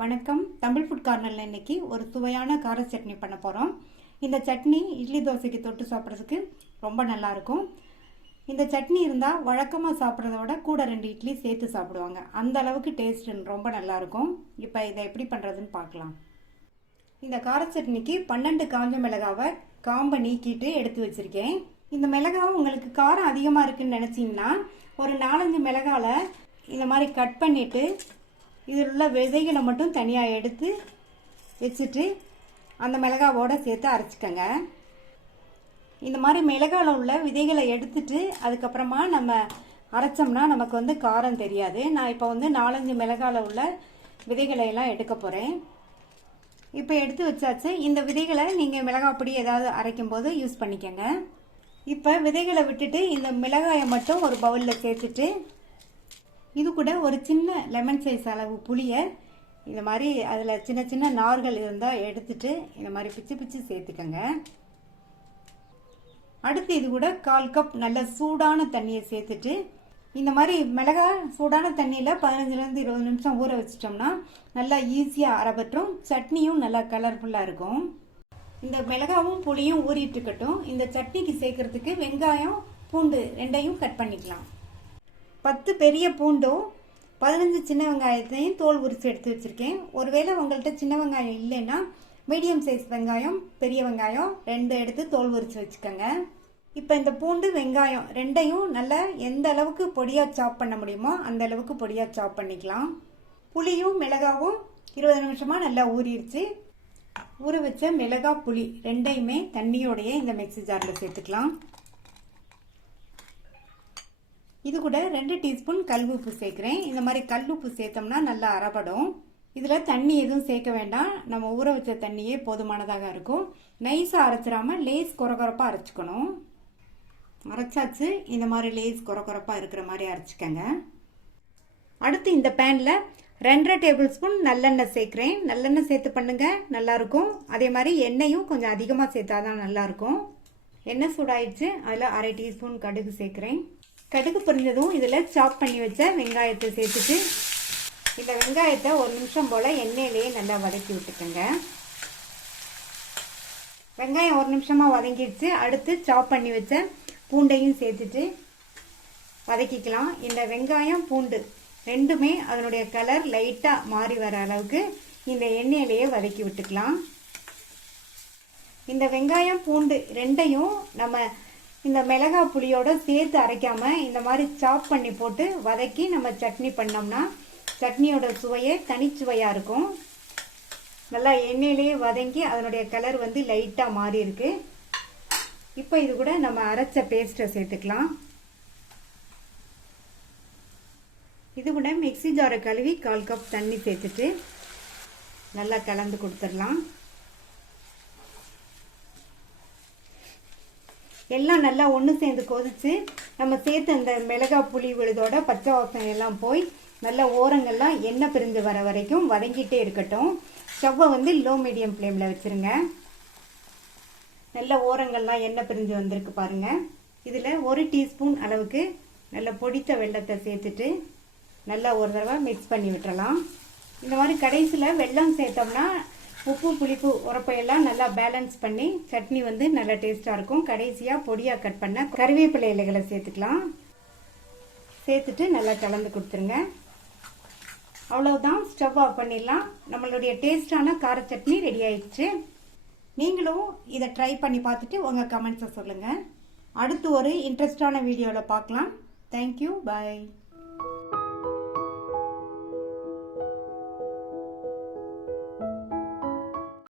வணக்கம். தமிழ் ஃபுட் கார்னரில் இன்னைக்கு ஒரு சுவையான கார சட்னி பண்ண போகிறோம் இந்த சட்னி இட்லி தோசைக்கு தொட்டு சாப்பிட்றதுக்கு ரொம்ப நல்லாயிருக்கும் இந்த சட்னி இருந்தால் வழக்கமாக சாப்பிட்றத விட கூட ரெண்டு இட்லி சேர்த்து சாப்பிடுவாங்க. அந்த அளவுக்கு டேஸ்ட் ரொம்ப நல்லா இருக்கும். இப்போ இதை எப்படி பண்ணுறதுன்னு பார்க்கலாம். இந்த கார சட்னிக்கு பன்னெண்டு காஞ்ச மிளகாவை காம்பை நீக்கிட்டு எடுத்து வச்சுருக்கேன். இந்த மிளகாவை உங்களுக்கு காரம் அதிகமாக இருக்குன்னு நினச்சிங்கன்னா ஒரு நாலஞ்சு மிளகாவில் இந்த மாதிரி கட் பண்ணிவிட்டு இதில் உள்ள விதைகளை மட்டும் தனியாக எடுத்து வச்சுட்டு அந்த மிளகாவோட சேர்த்து அரைச்சிக்கோங்க. இந்த மாதிரி மிளகாவில் உள்ள விதைகளை எடுத்துட்டு அதுக்கப்புறமா நம்ம அரைச்சோம்னா நமக்கு வந்து காரம் தெரியாது. நான் இப்போ வந்து நாலஞ்சு மிளகாவில் உள்ள விதைகளை எல்லாம் எடுக்க போகிறேன் இப்போ எடுத்து வச்சாச்சு. இந்த விதைகளை நீங்கள் மிளகாய் பொடி ஏதாவது அரைக்கும் போது யூஸ் பண்ணிக்கோங்க. இப்போ விதைகளை விட்டுட்டு இந்த மிளகாயை மட்டும் ஒரு பவுலில் சேர்த்துட்டு இது கூட ஒரு சின்ன லெமன் சைஸ் அளவு புளியை இந்த மாதிரி அதில் சின்ன சின்ன நார்கள் இருந்தால் எடுத்துட்டு இந்த மாதிரி பிச்சு பிச்சு சேர்த்துக்கோங்க. அடுத்து இது கூட கால் கப் நல்ல சூடான தண்ணியை சேர்த்துட்டு இந்த மாதிரி மிளகா சூடான தண்ணியில் பதினஞ்சுலேருந்து இருபது நிமிஷம் ஊற வச்சிட்டோம்னா நல்லா ஈஸியாக அரைபற்றும் சட்னியும் நல்லா கலர்ஃபுல்லாக இருக்கும். இந்த மிளகாவும் புளியும் ஊறிட்டுக்கட்டும் இந்த சட்னிக்கு சேர்க்கறதுக்கு வெங்காயம் பூண்டு ரெண்டையும் கட் பண்ணிக்கலாம். பத்து பெரிய பூண்டும் பதினஞ்சு சின்ன வெங்காயத்தையும் தோல் உரித்து எடுத்து வச்சுருக்கேன். ஒருவேளை உங்கள்கிட்ட சின்ன வெங்காயம் இல்லைன்னா மீடியம் சைஸ் வெங்காயம் பெரிய வெங்காயம் ரெண்டு எடுத்து தோல் உரித்து வச்சுக்கோங்க. இப்போ இந்த பூண்டு வெங்காயம் ரெண்டையும் நல்லா எந்த அளவுக்கு பொடியாக சாப் பண்ண முடியுமோ அந்த அளவுக்கு பொடியாக சாப் பண்ணிக்கலாம். புளியும் மிளகாவும் இருபது நிமிஷமாக நல்லா ஊறிடுச்சு ஊற வச்ச மிளகா புளி ரெண்டையுமே தண்ணியோடையே இந்த மிக்சி ஜாரில் சேர்த்துக்கலாம் இது கூட ரெண்டு டீஸ்பூன் கல் உப்பு சேர்க்குறேன். இந்த மாதிரி கல் உப்பு சேர்த்தோம்னா நல்லா அறப்படும். இதில் தண்ணி எதுவும் சேர்க்க வேண்டாம். நம்ம ஊற வச்ச தண்ணியே போதுமானதாக இருக்கும். நைஸாக அரைச்சிடாம லேஸ் குறகுறப்பாக அரைச்சிக்கணும். அரைச்சாச்சு. இந்த மாதிரி லேஸ் குறகுறப்பாக இருக்கிற மாதிரி அரைச்சிக்கங்க. அடுத்து இந்த பேனில் ரெண்டரை டேபிள் ஸ்பூன் நல்லெண்ணெய் சேர்க்குறேன். நல்லெண்ணெய் சேர்த்து பண்ணுங்கள் நல்லாயிருக்கும் அதே மாதிரி எண்ணெயும் கொஞ்சம் அதிகமாக சேர்த்தா தான் நல்லாயிருக்கும் எண்ணெய் சூடாயிடுச்சு. அதில் அரை டீஸ்பூன் கடுகு சேர்க்குறேன். கடுகு பொரிஞ்சதும் இதில் சாப் பண்ணி வச்ச வெங்காயத்தை சேர்த்துட்டு இந்த வெங்காயத்தை ஒரு நிமிஷம் போல் எண்ணெயிலேயே நல்லா வதக்கி விட்டுக்கோங்க. வெங்காயம் ஒரு நிமிஷமாக வதங்கிடுச்சு. அடுத்து சாப் பண்ணி வச்ச பூண்டையும் சேர்த்துட்டு வதக்கிக்கலாம். இந்த வெங்காயம் பூண்டு ரெண்டுமே அதனுடைய கலர் லைட்டாக மாறி வர அளவுக்கு இந்த எண்ணெயிலேயே வதக்கி விட்டுக்கலாம். இந்த வெங்காயம் பூண்டு ரெண்டையும் நம்ம இந்த மிளகா புளியோட சேர்த்து அரைக்காம இந்த மாதிரி சாப் பண்ணி போட்டு வதக்கி நம்ம சட்னி பண்ணோம்னா சட்னியோட சுவையே தனிச்சுவையாக இருக்கும். நல்லா எண்ணெயிலேயே வதங்கி அதனுடைய கலர் வந்து லைட்டாக மாறி இருக்கு. இப்போ இது கூட நம்ம அரைச்ச பேஸ்ட்டை சேர்த்துக்கலாம். இது கூட மிக்சி ஜாரை கழுவி கால் கப் தண்ணி சேர்த்துட்டு நல்லா கலந்து கொடுத்துடலாம். எல்லாம் நல்லா ஒன்று சேர்ந்து கொதித்து நம்ம சேர்த்து அந்த மிளகா புளி விழுதோட பச்சை வாசனை எல்லாம் போய் நல்ல ஓரங்கள்லாம் எண்ணெய் பிரிஞ்சு வர வரைக்கும் வதங்கிட்டே இருக்கட்டும். ஸ்டவ்வை வந்து லோ மீடியம் ஃப்ளேமில் வச்சுருங்க. நல்ல ஓரங்கள்லாம் எண்ணெய் பிரிஞ்சு வந்திருக்கு பாருங்கள் இதில் ஒரு டீஸ்பூன் அளவுக்கு நல்ல பொடித்த வெள்ளத்தை சேர்த்துட்டு நல்லா ஒரு தடவை மிக்ஸ் பண்ணி விட்டுறலாம். இந்த மாதிரி கடைசியில் வெள்ளம் சேர்த்தோம்னா உப்பு புளிப்பு உரப்பையெல்லாம் நல்லா பேலன்ஸ் பண்ணி சட்னி வந்து நல்லா டேஸ்ட்டாக இருக்கும். கடைசியாக பொடியாக கட் பண்ண கருவேப்பிலை இலைகளை சேர்த்துக்கலாம். சேர்த்துட்டு நல்லா கலந்து கொடுத்துருங்க. அவ்வளோதான் ஸ்டவ் ஆஃப் பண்ணிடலாம். நம்மளுடைய டேஸ்டான கார சட்னி ரெடி ஆயிடுச்சு. நீங்களும் இதை ட்ரை பண்ணி பார்த்துட்டு உங்கள் கமெண்ட்ஸை சொல்லுங்கள் அடுத்து ஒரு இன்ட்ரெஸ்டான வீடியோவில் பார்க்கலாம். Thank you bye